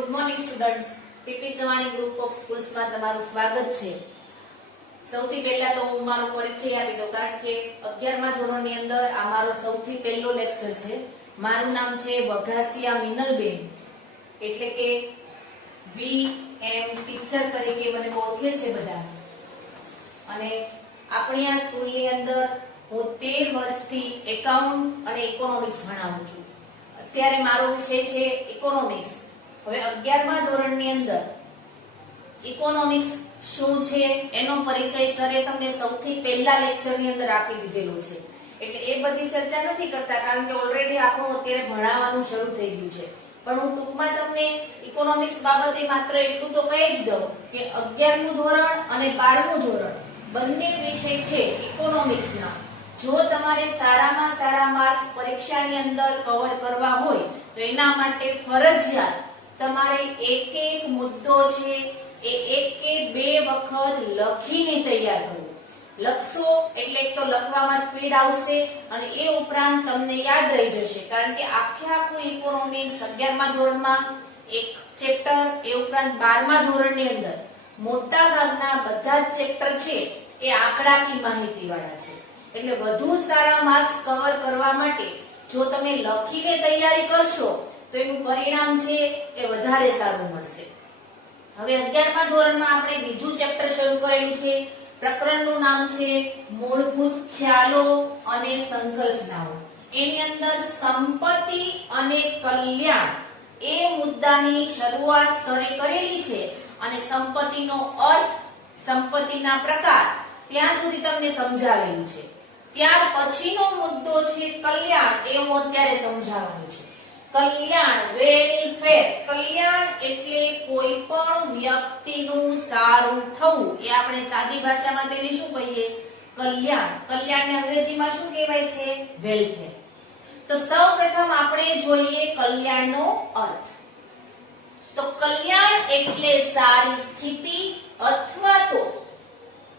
Good morning students, PP Savani group of schools માં તમારું સ્વાગત છે। સૌથી પહેલા તો હું મારો પરિચય આપી દઉં, કારણ કે 11મા ધોરણની અંદર આ મારો સૌથી પહેલો લેક્ચર છે। મારું નામ છે વઘાસિયા મિનલબેન, એટલે કે વીએમ ટીચર તરીકે મને ઓળખે છે બધા। અને આપણી આ સ્કૂલની અંદર હું 13 વર્ષથી એકાઉન્ટ અને ઇકોનોમિક્સ ભણાવું છું। અત્યારે મારો વિષય છે ઇકોનોમિક્સ। હવે 11મા ધોરણની અંદર ઇકોનોમિક્સ શું છે એનો પરિચય સરે તમને સૌથી પહેલા લેક્ચરની અંદર આપી દીધેલો છે, એટલે એ બધી ચર્ચા નથી કરતા, કારણ કે ઓલરેડી આપણું અત્યારે ભણાવવાનું શરૂ થઈ ગયું છે। પણ હું ટૂંકમાં તમને ઇકોનોમિક્સ બાબતે માત્ર એટલું તો કહી જ દઉં કે 11મું ધોરણ અને 12મું ધોરણ બંને વિષય છે ઇકોનોમિક્સના। જો તમારે સારામાં સારા માર્ક્સ પરીક્ષાની અંદર કવર કરવા હોય તો એના માટે ફરજિયાત તમારે એક એક મુદ્દો છે એ એક કે બે વખત લખીને તૈયાર કરવો। લખશો એટલે તો લખવામાં સ્પીડ આવશે અને એ ઉપરાંત તમને યાદ રહી જશે, કારણ કે આખું ઇકોનોમિક્સ 11મા ધોરણમાં એક ચેપ્ટર, એ ઉપરાંત 12મા ધોરણની અંદર મોટા ભાગના બધા જ ચેપ્ટર છે એ આંકડાકીય માહિતી વાળા છે। એટલે વધુ સારા માર્ક્સ કવર કરવા માટે જો તમે લખીને તૈયારી કરશો તો એનું પરિણામ છે એ વધારે સારું મળશે। હવે 11મા ધોરણમાં આપણે બીજું ચેપ્ટર શરૂ કરેલું છે। પ્રકરણનું નામ છે મૂળભૂત ખ્યાલો અને સંકલ્પનાઓ। એની અંદર સંપત્તિ અને કલ્યાણ એ મુદ્દાની શરૂઆત સરે કરેલી છે, અને સંપત્તિનો અર્થ, સંપત્તિના પ્રકાર ત્યાં સુધી તમને સમજાવેલું છે। ત્યાર પછીનો મુદ્દો છે કલ્યાણ, એ હું અત્યારે સમજાવવાનું છે। કલ્યાણ, વેલફેર, કલ્યાણ એટલે કોઈ પણ વ્યક્તિનું સારું થવું, એ આપણે સાદી ભાષામાં તેને શું કહીએ? કલ્યાણ। કલ્યાણને અંગ્રેજીમાં શું કહેવાય છે? વેલફેર। તો સૌપ્રથમ આપણે જોઈએ કલ્યાણનો અર્થ। તો કલ્યાણ એટલે સારી સ્થિતિ અથવા તો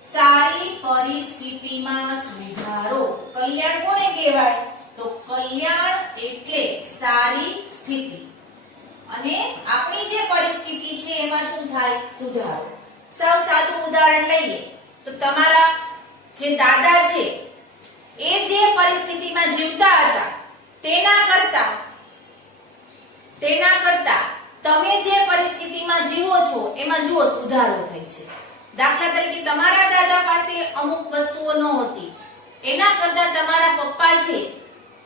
સારી પરિસ્થિતિમાં સુધારો। કલ્યાણ કોને કહેવાય? તો કલ્યાણ એટલે સારી સ્થિતિ, અને આપણી જે પરિસ્થિતિ છે એમાં શું થાય? સુધારો। સૌ સાદું ઉદાહરણ લઈએ તો તમારા જે દાદા છે એ જે પરિસ્થિતિમાં જીવતા હતા તેના કરતા તમે જે પરિસ્થિતિમાં જીવો છો એમાં જુઓ સુધારો થાય છે। દાખલા તરીકે તમારા દાદા પાસે અમુક વસ્તુઓ નહોતી, એના કરતા તમારા પપ્પા છે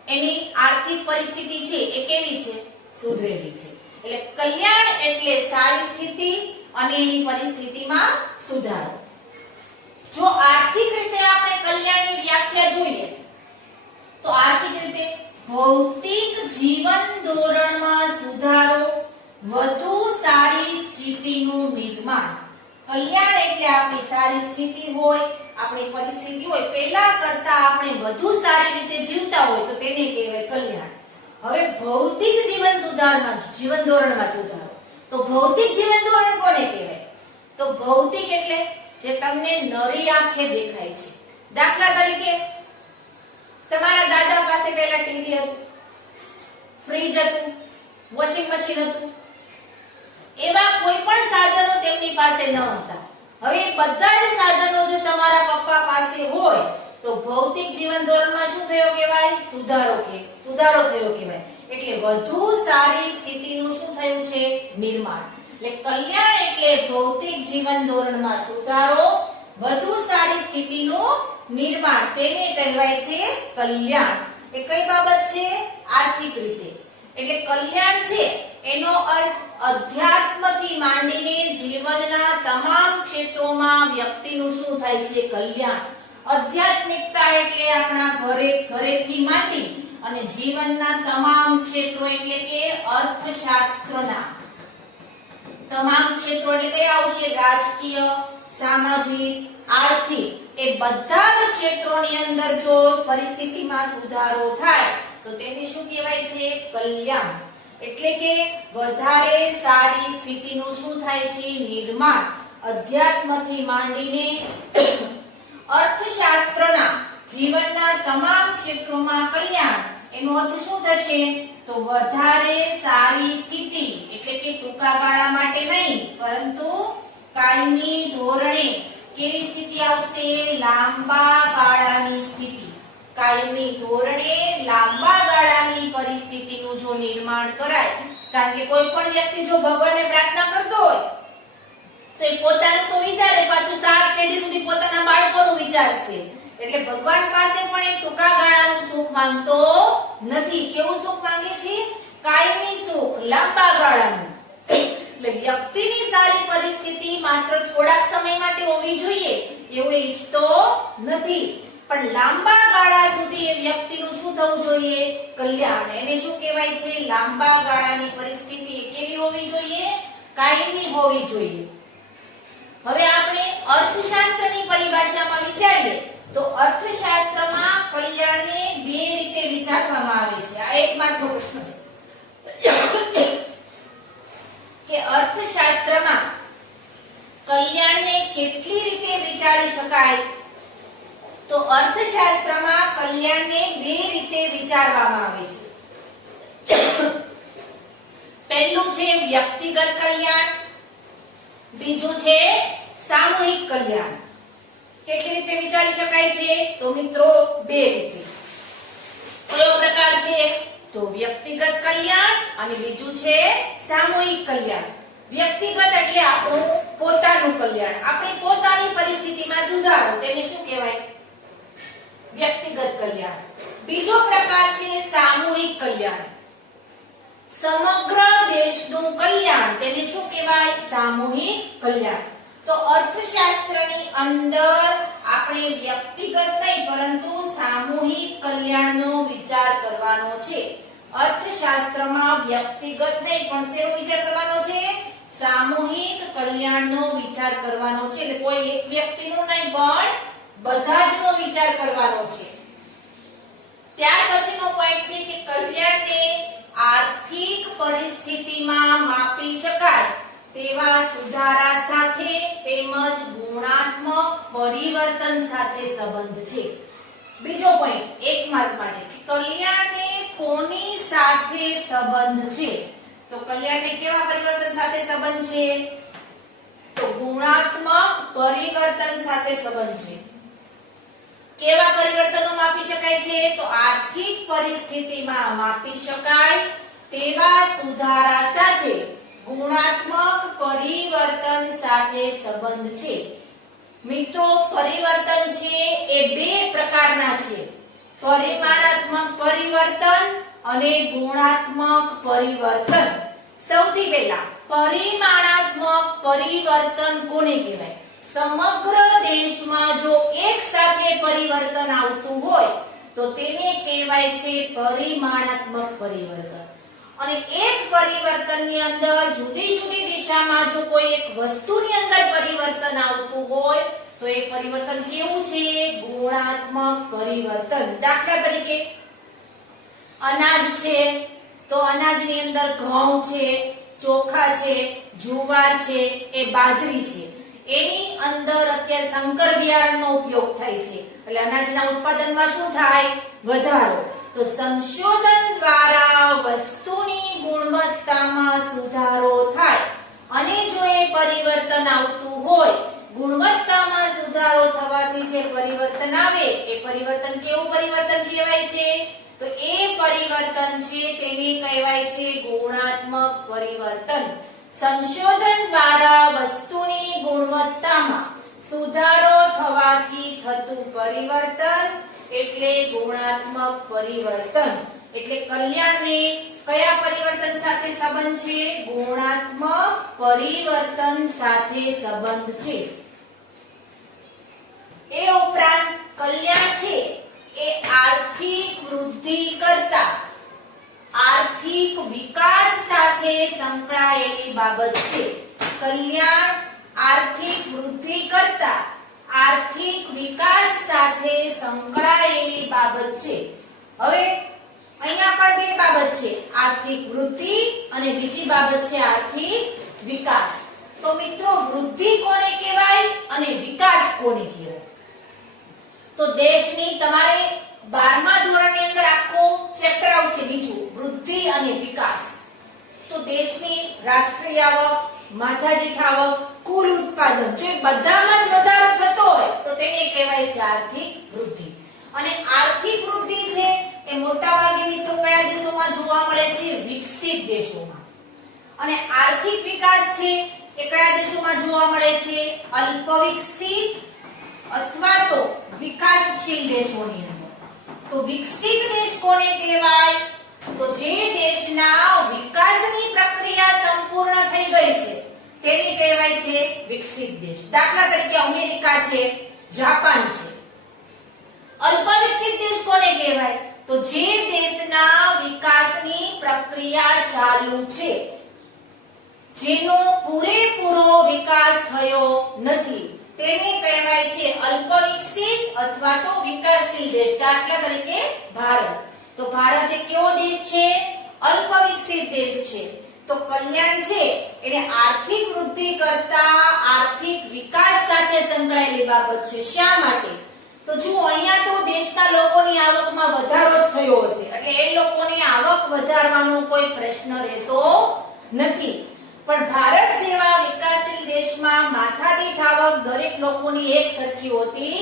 એની આર્થિક પરિસ્થિતિ છે એ કેવી છે? સુધરેલી છે। એટલે કલ્યાણ એટલે સારી સ્થિતિ અને એની પરિસ્થિતિમાં સુધારો। જો આર્થિક રીતે આપણે કલ્યાણની વ્યાખ્યા જોઈએ તો આર્થિક રીતે ભૌતિક જીવન ધોરણમાં સુધારો, વધુ સારી સ્થિતિનું નિર્માણ। કલ્યાણ એટલે આપણી સારી સ્થિતિ હોય, આપણી પરિસ્થિતિ હોય, પહેલા કરતા આપણે વધુ સારી રીતે જીવતા હોય તો તેને કહેવાય કલ્યાણ। હવે ભૌતિક જીવન ધોરણમાં સુધારો, તો ભૌતિક જીવન ધોરણ કોને કહેવાય? તો ભૌતિક એટલે જે તમને નરી આંખે દેખાય છે। દાખલા તરીકે તમારા દાદા પાસે પહેલા ટીવી હતું, ફ્રીજ હતું, વોશિંગ મશીન હતું, એવા કોઈ પણ સાધનો તેમની પાસે ન હતા। હવે બધા જ સાધનો જો તમારા પપ્પા પાસે હોય તો ભૌતિક જીવન ધોરણમાં શું થયો કહેવાય? સુધારો થયો કહેવાય। એટલે વધુ સારી સ્થિતિનું શું થયું છે? નિર્માણ। એટલે કલ્યાણ એટલે ભૌતિક જીવન ધોરણમાં સુધારો, વધુ સારી સ્થિતિનું નિર્માણ, તેને કહેવાય છે કલ્યાણ। એ કઈ બાબત છે? આર્થિક રીતે। એટલે કલ્યાણ છે એનો અર્થ અધ્યાત્મથી માંડીને જીવનના તમામ ક્ષેત્રોમાં વ્યક્તિનું શું થાય છે? કલ્યાણ। આધ્યાત્મિકતા એટલે આપણા ઘરેથી માંડી અને જીવનના તમામ ક્ષેત્રો, એટલે કે અર્થશાસ્ત્રના તમામ ક્ષેત્રો, એટલે કયા આવશે? રાજકીય, સામાજિક, આર્થિક, એ બધા જ ક્ષેત્રોની અંદર જો પરિસ્થિતિમાં સુધારો થાય તો તેને શું કહેવાય છે? કલ્યાણ। એટલે કે વધારે સારી સ્થિતિનું શું થાય છે? નિર્માણ। અધ્યાત્મથી માંડીને અર્થશાસ્ત્રના જીવનના તમામ ક્ષેત્રોમાં કલ્યાણ, એનો અર્થ શું થશે? તો વધારે સારી સ્થિતિ એટલે કે ટૂંકા ગાળા માટે નહીં પરંતુ કાયમી ધોરણે કેવી સ્થિતિ આવશે? લાંબા ગાળાની સ્થિતિ. કાયમી ધોરણે લાંબા ગાળાની પરિસ્થિતિનું જો નિર્માણ કરાય, કારણ કે કોઈ પણ વ્યક્તિ જો ભગવાનને પ્રાર્થના કરતો હોય તો એ પોતાનું તો વિચારે, પાછું 7 પેઢી સુધી પોતાના બાળકોનું વિચારશે. એટલે ભગવાન પાસે પણ એક ટૂંકા ગાળાનું સુખ માંગતો નથી. કેવું સુખ માંગે છે? કાયમી સુખ, લાંબા ગાળાનું. એટલે વ્યક્તિની સારી પરિસ્થિતિ માત્ર થોડાક સમય માટે હોવી જોઈએ એવું ઈચ્છતો નથી, પણ લાંબા ગાળા સુધી એ વ્યક્તિનું શું થવું જોઈએ? કલ્યાણ. એને શું કહેવાય છે? લાંબા ગાળાની પરિસ્થિતિ કેવી હોવી જોઈએ? કાયમી હોવી જોઈએ. હવે આપણે અર્થશાસ્ત્રની પરિભાષામાં વિચારીએ તો અર્થશાસ્ત્રમાં કલ્યાણને બે રીતે વિચારવામાં આવે છે. આ એક માત્ર પ્રશ્ન છે કે અર્થશાસ્ત્રમાં કલ્યાણને કેટલી રીતે વિચારી શકાય? તો અર્થશાસ્ત્રમાં કલ્યાણને બે રીતે વિચારવામાં આવે છે. પહેલું છે વ્યક્તિગત કલ્યાણ, બીજું છે સામૂહિક કલ્યાણ. કેટલી રીતે વિચારી શકાય છે? તો મિત્રો બે રીતે. કયો પ્રકાર છે? તો વ્યક્તિગત કલ્યાણ અને બીજું છે સામૂહિક કલ્યાણ. વ્યક્તિગત એટલે આપણું પોતાનું કલ્યાણ, આપણી પોતાની પરિસ્થિતિમાં સુધારો, તેને શું કહેવાય? વ્યક્તિગત કલ્યાણ. બીજો પ્રકાર છે સામૂહિક કલ્યાણ, સમગ્ર દેશનું કલ્યાણ, તેને શું કહેવાય? સામૂહિક કલ્યાણ. તો અર્થશાસ્ત્રની અંદર આપણે વ્યક્તિગત નહીં પરંતુ સામૂહિક કલ્યાણનો વિચાર કરવાનો છે. અર્થશાસ્ત્રમાં વ્યક્તિગત નહીં પણ શેનો વિચાર કરવાનો છે? સામૂહિક કલ્યાણનો વિચાર કરવાનો છે. એટલે કોઈ એક વ્યક્તિનો નહીં પણ બધા જનો વિચાર કરવાનો છે. ત્યાર પછીનો પોઈન્ટ છે કે કલ્યાણને આર્થિક પરિસ્થિતિમાં માપી શકાય તેવા સુધારા સાથે તેમજ ગુણાત્મક પરિવર્તન સાથે સંબંધ છે. બીજો પોઈન્ટ એક માર્ક માટે કે કલ્યાણને કોની સાથે સંબંધ છે? તો કલ્યાણને કેવા પરિવર્તન સાથે સંબંધ છે? તો ગુણાત્મક પરિવર્તન સાથે સંબંધ છે. કેવા પરિવર્તનો માપી શકાય છે? તો આર્થિક પરિસ્થિતિમાં માપી શકાય તેવા સુધારા સાથે ગુણાત્મક પરિવર્તન સાથે સંબંધ છે. મિત્રો પરિવર્તન છે એ બે પ્રકારના છે, પરિમાણાત્મક પરિવર્તન અને ગુણાત્મક પરિવર્તન. સૌથી પહેલા પરિમાણાત્મક પરિવર્તન કોને કહેવાય? સમગ્ર દેશમાં જો એક સાથે પરિવર્તન આવતું હોય તો તેને કહેવાય છે પરિમાણાત્મક પરિવર્તન. અને એક પરિવર્તનની અંદર જુદી જુદી દિશામાં જો કોઈ એક વસ્તુની અંદર પરિવર્તન આવતું હોય તો એ પરિવર્તન કેવું છે? ગુણાત્મક પરિવર્તન. દાખલા તરીકે અનાજ છે તો અનાજની અંદર ઘઉં છે, ચોખા છે, જુવાર છે, એ બાજરી છે, એની અંદર અત્યારે સંકર બિયારણનો ઉપયોગ થાય છે એટલે અનાજના ઉત્પાદનમાં શું થાય? વધારો. તો સંશોધન દ્વારા વસ્તુની ગુણવત્તામાં સુધારો થાય અને જો એ પરિવર્તન આવતું હોય, ગુણવત્તામાં સુધારો થવાથી જે પરિવર્તન આવે એ પરિવર્તન કેવું પરિવર્તન કહેવાય છે? તો એ પરિવર્તન છે તેને કહેવાય છે ગુણાત્મક પરિવર્તન. સંશોધન દ્વારા વસ્તુની ગુણવત્તામાં સુધારો થવાથી થતું પરિવર્તન એટલે ગુણાત્મક પરિવર્તન. એટલે કલ્યાણને કયા પરિવર્તન સાથે સંબંધ છે? ગુણાત્મક પરિવર્તન સાથે સંબંધ છે. એ ઉપરાંત કલ્યાણ છે એ આર્થિક વૃદ્ધિ કરતા આર્થિક વિકાસ સાથે સંકળાયેલી બાબત છે. કલ્યાણ આર્થિક વૃદ્ધિ કરતા આર્થિક વિકાસ સાથે સંકળાયેલી બાબત છે. હવે અહીંયા પણ બે બાબત છે, આર્થિક વૃદ્ધિ અને બીજી બાબત છે આર્થિક વિકાસ. તો મિત્રો વૃદ્ધિ કોને કહેવાય અને વિકાસ કોને કહેવાય? તો દેશની તમારે 12મા ધોરણની અંદર આખો ચેપ્ટર આવશે બીજું વૃદ્ધિ અને વિકાસ. તો દેશની રાષ્ટ્રીય આવક, માથાદીઠ આવક, કુલ ઉત્પાદન જો એ બધામાં જ વધારો થતો હોય તો તેને કહેવાય છે આર્થિક વૃદ્ધિ. અને આર્થિક વૃદ્ધિ છે એ મોટાભાગે મિત્રો કયા દેશોમાં જોવા મળે છે? વિકસિત દેશોમાં. અને આર્થિક વિકાસ છે એ કયા દેશોમાં જોવા મળે છે? અલ્પ વિકસિત અથવા તો વિકાસશીલ દેશોની અંદર. તો વિકસિત દેશ કોને કહેવાય? તો જે દેશના વિકાસની પ્રક્રિયા સંપૂર્ણ થઈ ગઈ છે તેને કહેવાય છે વિકસિત દેશ. દાખલા તરીકે અમેરિકા છે, જાપાન છે. અલ્પ વિકસિત દેશ કોને કહેવાય? તો જે દેશના વિકાસની પ્રક્રિયા ચાલુ છે, જેનો પૂરેપૂરો વિકાસ થયો નથી, તેને કહેવાય છે અલ્પ વિકસિત અથવા તો વિકાસશીલ દેશ. દાખલા તરીકે ભારત. તો ભારત એ કેવો દેશ છે? અલ્પ વિકસિત દેશ છે. તો કલ્યાણ છે એને આર્થિક વૃદ્ધિ કરતા આર્થિક વિકાસ સાથે સંકળાયેલી બાબત છે. શા માટે? તો જુઓ અહીંયા તો દેશના લોકોની આવકમાં વધારો જ થયો હશે એટલે એ લોકોની આવક વધારવાનો કોઈ પ્રશ્ન રહેતો નથી. પણ ભારત જેવા વિકાસશીલ દેશમાં માથાદીઠ આવક દરેક લોકોની એક સરખી હોતી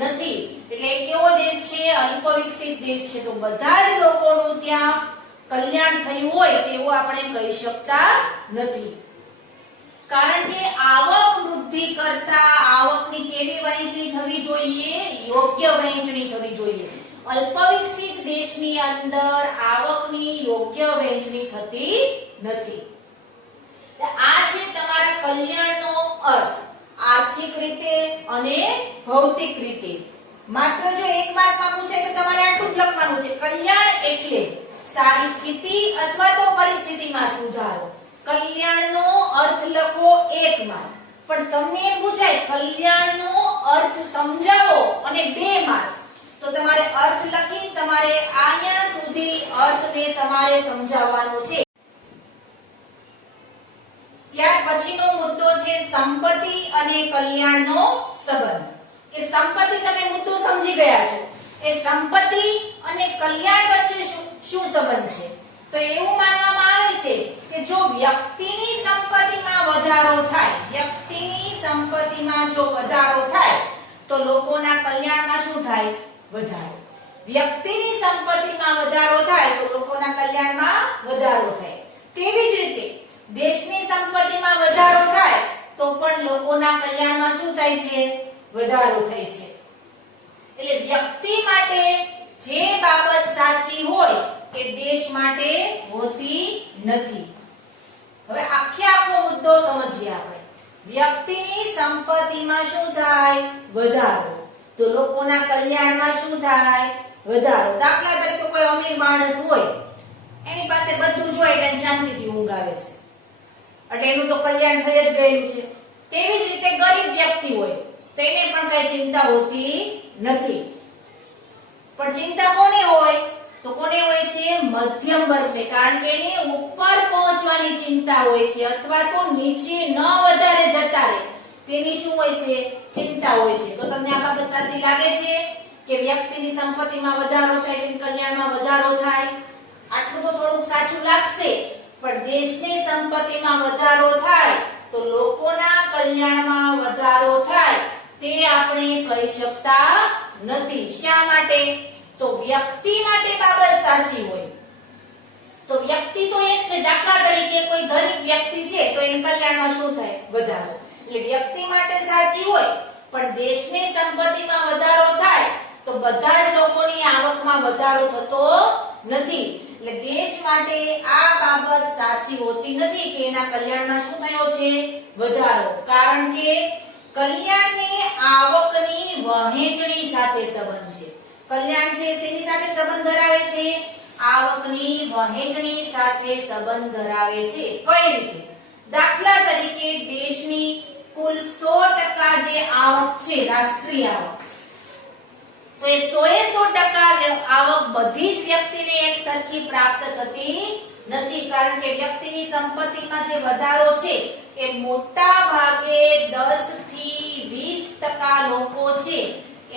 નથી. એટલે એ કેવો દેશ છે? અલ્પ વિકસિત દેશ છે. તો બધા જ લોકોનું ત્યાં કલ્યાણ થયું હોય તેવું આપણે કહી શકતા નથી. કારણ કે આવક વૃદ્ધિ કરતા આવકની કેવી વહેંચણી થવી જોઈએ? યોગ્ય વહેંચણી થવી જોઈએ. અલ્પ વિકસિત દેશની અંદર આવકની યોગ્ય વહેંચણી થતી નથી. આ છે તમારા કલ્યાણનો અર્થ આર્થિક રીતે અને ભૌતિક રીતે. માત્ર જો એક માર્કમાં પૂછે તો તમારે આટલું જ લખવાનું છે. કલ્યાણ એટલે સારી સ્થિતિ અથવા તો પરિસ્થિતિમાં સુધારો. કલ્યાણનો અર્થ લખો 1 માર્ક. પણ તમને એમ પૂછાય કલ્યાણનો અર્થ સમજાવો અને 2 માર્ક. તો તમારે અર્થ લખી તમારે અહીંયા સુધી અર્થને તમારે સમજાવવાનો છે. ત્યાર પછીનો મુદ્દો છે સંપત્તિ અને કલ્યાણનો સંબંધ. કે સંપત્તિ તમે મુદ્દો સમજી ગયા છો. એ સંપત્તિ અને કલ્યાણ વચ્ચે શું સંબંધ છે? તો એવું માનવામાં આવે છે કે જો વ્યક્તિની સંપત્તિમાં વધારો થાય, વ્યક્તિની સંપત્તિમાં જો વધારો થાય તો લોકોના કલ્યાણમાં શું થાય? વધારો. વ્યક્તિની સંપત્તિમાં વધારો થાય તો લોકોના કલ્યાણમાં વધારો થાય. તેવી જ રીતે દેશની સંપત્તિમાં વધારો થાય તો પણ લોકોના કલ્યાણમાં શું થાય છે? વધારો થાય છે. એટલે વ્યક્તિ માટે જે બાબત સાચી હોય એ દેશ માટે હોતી નથી. હવે આખો મુદ્દો સમજીએ આપણે. વ્યક્તિની સંપત્તિમાં શું થાય? વધારો. તો લોકોના કલ્યાણમાં શું થાય? વધારો. દાખલા તરીકે કોઈ અમીર માણસ હોય, એની પાસે બધું જ હોય એટલે શાંતિથી ઊંઘ આવે છે એટલે એનું તો કલ્યાણ થઈ જ ગયેલું છે. તેવી જ રીતે ગરીબ વ્યક્તિ હોય તો એને પણ કઈ ચિંતા હોતી નથી. પણ ચિંતા કોને હોય? તો કોને હોય છે? મધ્યમ વર્ગને. કારણ કે એને ઉપર પહોંચવાની ચિંતા હોય છે અથવા તો નીચે ન વધારે જતા રહે તેની શું હોય છે? ચિંતા હોય છે. તો તમને આ બાબત સાચી લાગે છે કે વ્યક્તિની સંપત્તિમાં વધારો થાય તેની કલ્યાણમાં વધારો થાય? આટલું તો થોડું સાચું લાગશે. પણ દેશની સંપત્તિમાં વધારો થાય તો લોકોના કલ્યાણમાં વધારો થાય તે આપણે કહી શકતા નથી. શા માટે? તો વ્યક્તિ માટે બાબત સાચી હોય તો વ્યક્તિ તો એક છે. દાખલા તરીકે કોઈ ગરીબ વ્યક્તિ છે તો એના કલ્યાણમાં શું થાય? વધારો. એટલે વ્યક્તિ માટે સાચી હોય પણ દેશની સંપત્તિમાં વધારો થાય તો બધા જ લોકોની આવકમાં વધારો થતો નથી. એટલે દેશ માટે આ બાબત સાચી હોતી નથી કે એના કલ્યાણમાં શું થયો છે? વધારો. કારણ કે કલ્યાણને આવકની વહેંચણી સાથે સંબંધ છે. કલ્યાણ છે શેની સાથે સંબંધ ધરાવે છે? આવકની વહેંચણી સાથે સંબંધ ધરાવે છે. કઈ રીતે? દાખલા તરીકે દેશની કુલ 100% જે આવક છે રાષ્ટ્રીય આવક, તો એ 100% આવક બધી જ વ્યક્તિને એક સરખી પ્રાપ્ત થતી નથી. કારણ કે વ્યક્તિની સંપત્તિમાં જે વધારો છે એ મોટા ભાગે 10 થી 20% લોકો છે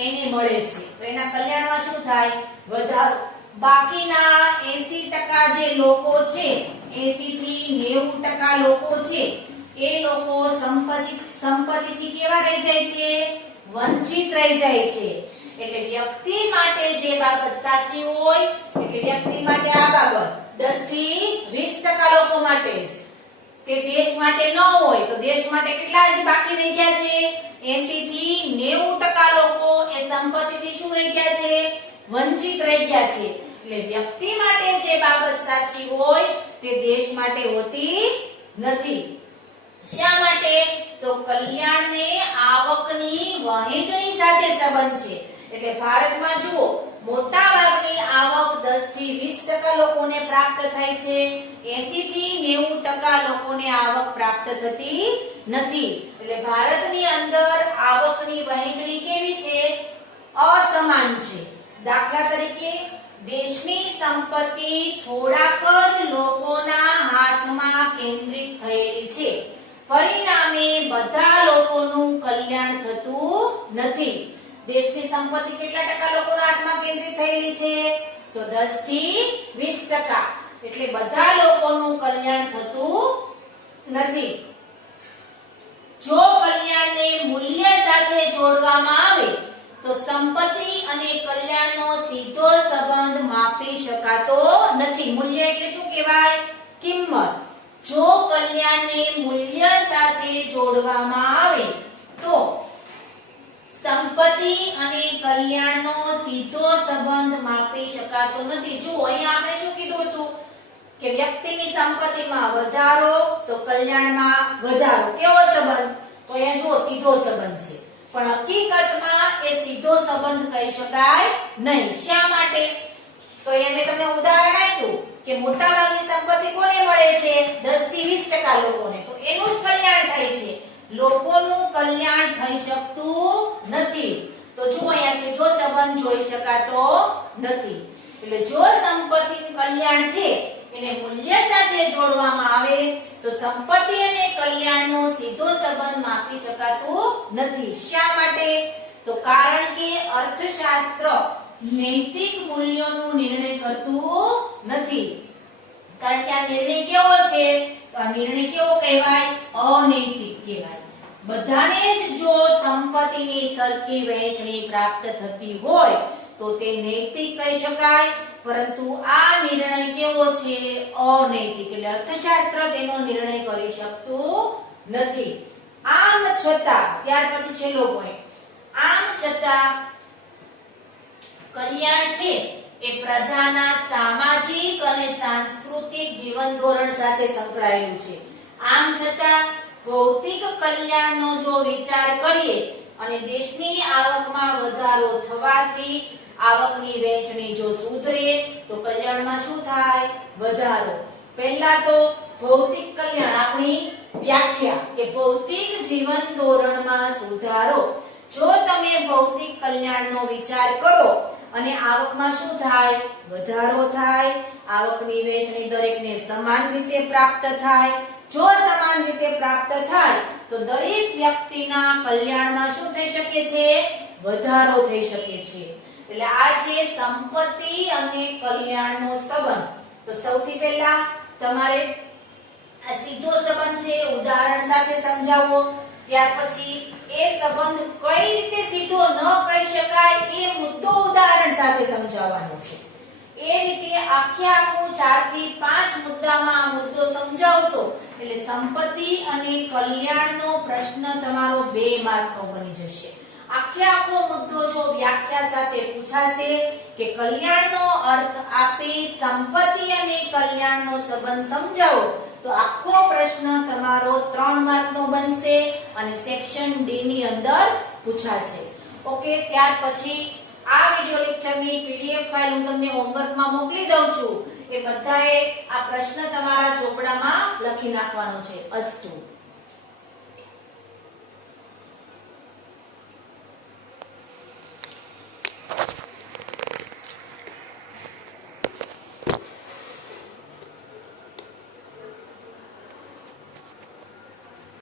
એને મળે છે. તો એના કલ્યાણમાં શું થાય? વધારો. બાકીના 80% જે લોકો છે, 80 થી 90% લોકો છે, એ લોકો સંપત્તિથી કેવા રહી જાય છે? વંચિત રહી જાય છે. એટલે વ્યક્તિ માટે જે બાબત સાચી હોય, એટલે વ્યક્તિ માટે આ બાબત 10 થી 20% લોકો માટે જ, તે દેશ માટે ન હોય તો દેશ માટે કેટલા હજી બાકી રહી ગયા છે? 80 થી 90% લોકો એ સંપત્તિથી શું રહી ગયા છે? વંચિત રહી ગયા છે. એટલે વ્યક્તિ માટે જે બાબત સાચી હોય તે દેશ માટે હોતી નથી. શા માટે? તો કલ્યાણને આવકની વહેંચણી સાથે સંબંધ છે. એટલે ભારતમાં જુઓ, મોટા ભાગની આવક 10 થી 20% લોકોને પ્રાપ્ત થાય છે. 80 થી 90% લોકોને આવક પ્રાપ્ત થતી નથી. એટલે ભારતની અંદર આવકની વહેંચણી કેવી છે? અસમાન છે. દાખલા તરીકે દેશની સંપત્તિ થોડાક જ લોકોના હાથમાં કેન્દ્રિત થયેલી છે. પરિણામે બધા લોકોનું કલ્યાણ થતું નથી. દેશની સંપત્તિ કેટલા ટકા લોકોના હાથમાં કેન્દ્રિત થયેલી છે? તો 10 થી 20%. એટલે બધા લોકોનું કલ્યાણ થતું નથી. જો કલ્યાણને મૂલ્ય સાથે જોડવામાં આવે તો સંપત્તિ અને કલ્યાણનો સીધો સંબંધ માપી શકાતો નથી. મૂલ્ય એટલે શું કહેવાય? કિંમત. જો કલ્યાણને મૂલ્ય સાથે જોડવામાં આવે તો સંપત્તિ અને કલ્યાણનો સીધો સંબંધ માપી શકાતો નથી. જો અહીંયા આપણે શું કીધું હતું કે વ્યક્તિની સંપત્તિમાં વધારો તો કલ્યાણમાં વધારો. કેવો સંબંધ? તો અહીંયા જો સીધો સંબંધ છે, પણ હકીકતમાં એ સીધો સંબંધ કહી શકાય નહીં. શા માટે? તો અહીંયા મેં તમને ઉદાહરણ આપ્યું કે મોટાભાગની સંપત્તિ કોને મળે છે? 10 થી 20% લોકોને. તો એનું જ કલ્યાણ થાય છે. લોકોનું કલ્યાણ થઈ શકતું નથી. તો જો અહીંયા સીધો સંબંધ જોઈ શકાતો નથી. એટલે જો સંપત્તિનું કલ્યાણ છે એને મૂલ્ય સાથે જોડવામાં આવે તો સંપત્તિ અને કલ્યાણનો સીધો સંબંધ માપી શકાતો નથી. શા માટે? તો કારણ કે અર્થશાસ્ત્ર નૈતિક મૂલ્યોનો નિર્ણય કરતું નથી. કારણ કે આ નિર્ણય કેવો છે? તો આ નિર્ણય કેવો કહેવાય? અનૈતિક કહેવાય. બધાને જ જો સંપત્તિની સરખી વહેંચણી પ્રાપ્ત થતી હોય તો તે નૈતિક કહી શકાય, પરંતુ આ નિર્ણય કેવો છે? અનૈતિક. એટલે અર્થશાસ્ત્ર તેનો નિર્ણય કરી શકતું નથી. આમ છતાં, ત્યાર પછી છેલ્લો પોઈન્ટ, આમ છતાં કલ્યાણ છે એ પ્રજાના સામાજિક અને સાંસ્કૃતિક જીવન ધોરણ સાથે સંકળાયેલું છે. આમ છતાં ભૌતિક કલ્યાણનો જો વિચાર કરીએ અને દેશની આવકમાં વધારો થવાથી આવકની વહેંચણી જો સુધરે તો કલ્યાણમાં શું થાય? વધારો. પહેલા તો ભૌતિક કલ્યાણ, આપણી વ્યાખ્યા કે ભૌતિક જીવન ધોરણમાં સુધારો. જો તમે ભૌતિક કલ્યાણનો વિચાર કરો અને આવકમાં શું થાય? વધારો થાય. આવકની વહેંચણી દરેકને સમાન રીતે પ્રાપ્ત થાય. જો સમાન રીતે પ્રાપ્ત થાય તો દરેક વ્યક્તિના કલ્યાણમાં શું થઈ શકે છે? વધારો થઈ શકે છે. એટલે આ છે સંપત્તિ અને કલ્યાણનો સંબંધ. તો સૌથી પહેલા તમારે આ સીધો સંબંધ છે ઉદાહરણ સાથે સમજાવો. ત્યાર પછી એ સંબંધ કઈ રીતે સીધો ન કહી શકાય એ મુદ્દો ઉદાહરણ સાથે સમજાવવાનો છે. એ રીતે આખું 4 થી 5 મુદ્દામાં આ મુદ્દો સમજાવશો એટલે સંપત્તિ અને કલ્યાણનો પ્રશ્ન તમારો 2 માર્કનો બની જશે. આખો મુદ્દો જો વ્યાખ્યા સાથે પૂછાશે કે કલ્યાણનો અર્થ આપી સંપત્તિ અને કલ્યાણનો સંબંધ સમજાવો તો આખો પ્રશ્ન તમારો 3 માર્કનો બનશે અને સેક્શન ડી ની અંદર પૂછાશે. ઓકે, ત્યાર પછી આ વિડિયો લેક્ચરની પીડીએફ ફાઇલ હું તમને હોમવર્કમાં મોકલી દઉં છું. એ બધાએ આ પ્રશ્ન તમારા ચોપડામાં લખી નાખવાનો છે. અસ્તુ.